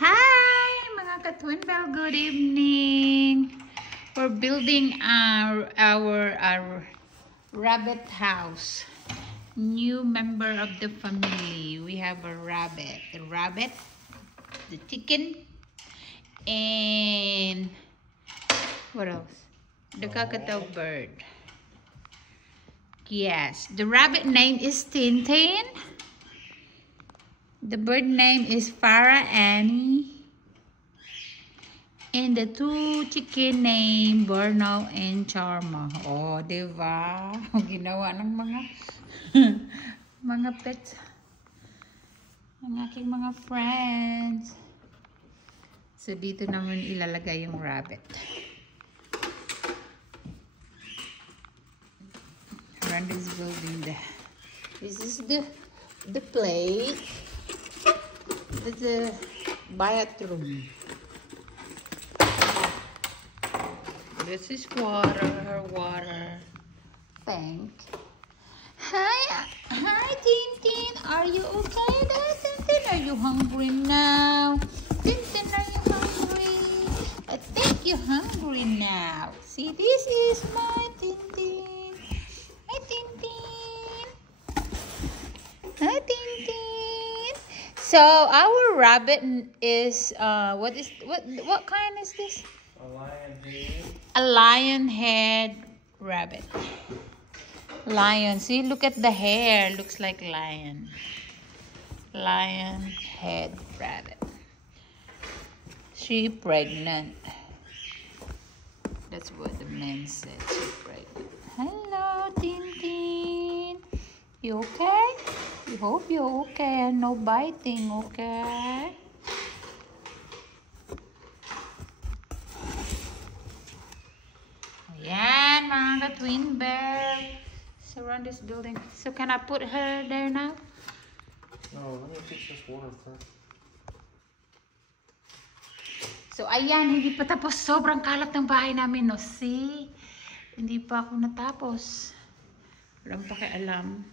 Hi, mga ka-Twinbell, good evening. We're building our rabbit house. New member of the family. We have a rabbit. The rabbit, the chicken, and what else? The cockatoo bird. Yes, the rabbit name is Tintin. The bird name is Farah Annie. And the two chicken name Burno and Charma. Oh, diba? Ginawa ng mga mga pets. Ang aking mga friends. So, dito naman ilalagay yung rabbit. Randy's building this is the plate. The bathroom. This is water, her water tank. Hi, Tintin. Are you okay there, Tintin? Are you hungry now? Tintin, are you hungry? I think you're hungry now. See, this is my Tintin. Hi, Tintin. Hi, Tintin. So our rabbit is what kind is this? A lion head. A lion head rabbit. Lion. See, look at the hair. Looks like lion. Lion head rabbit. She pregnant. That's what the man said. She pregnant. Hello, Tintin. You okay? We hope you're okay and no biting, okay? Ayan, mga Twinbell. Surround this building. So can I put her there now? No, let me fix this water first. So ayan, hindi pa tapos. Sobrang kalat ng bahay namin, no? See? Hindi pa ako natapos. Walang pakialam.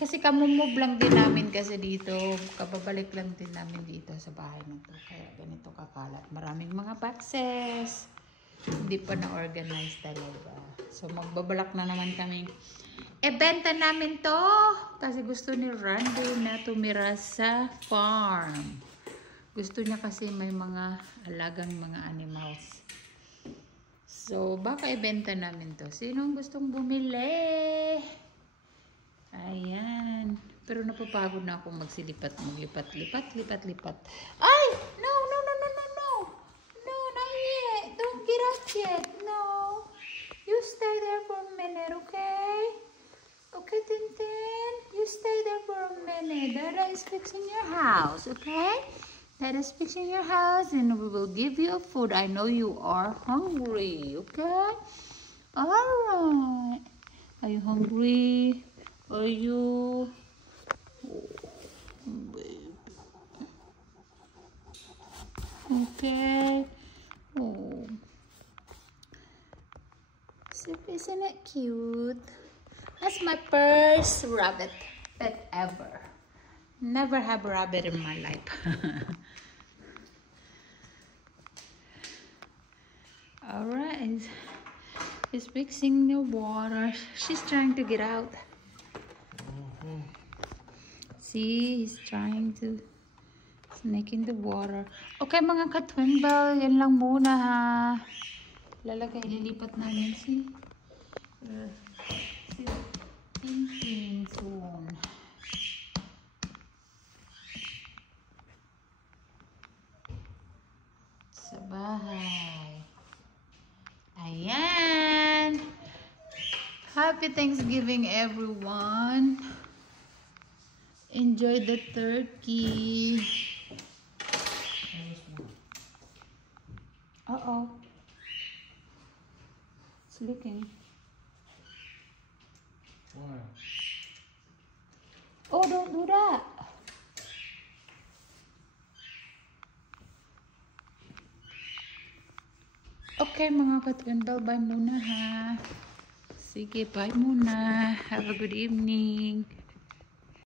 Kasi kamumove lang din namin kasi dito. Kababalik lang din namin dito sa bahay na to. Kaya ganito kakalat. Maraming mga boxes. Hindi pa na-organize talaga. So magbabalak na naman kami. Benta namin to. Kasi gusto ni Randy na tumira sa farm. Gusto niya kasi may mga alagang mga animals. So baka ibenta namin to. Sinong gustong bumili? Ayan. Pero napapagod na akong magsilipat, maglipat-lipat. Ay! No! No, not yet. Don't get up yet. No. You stay there for a minute, okay? Okay, Tintin? You stay there for a minute. Dada is fixing your house, okay? Dada is fixing your house and we will give you food. I know you are hungry, okay? Alright. Are you hungry? Are you? Oh, baby. Okay. Oh. So, isn't it cute? That's my first rabbit pet ever. Never have a rabbit in my life. Alright. He's fixing the water. She's trying to get out. See, he's trying to snake in the water. Okay, mga ka-Twinbell, yan lang muna ha. Lilipat namin si Tintin soon. Sa bahay. Ayan. Happy Thanksgiving, everyone. Enjoy the turkey. Uh-oh. It's leaking. Why? Oh, don't do that. Okay, mga ka-Twinbell, bye muna ha. Sige, bye muna. Have a good evening.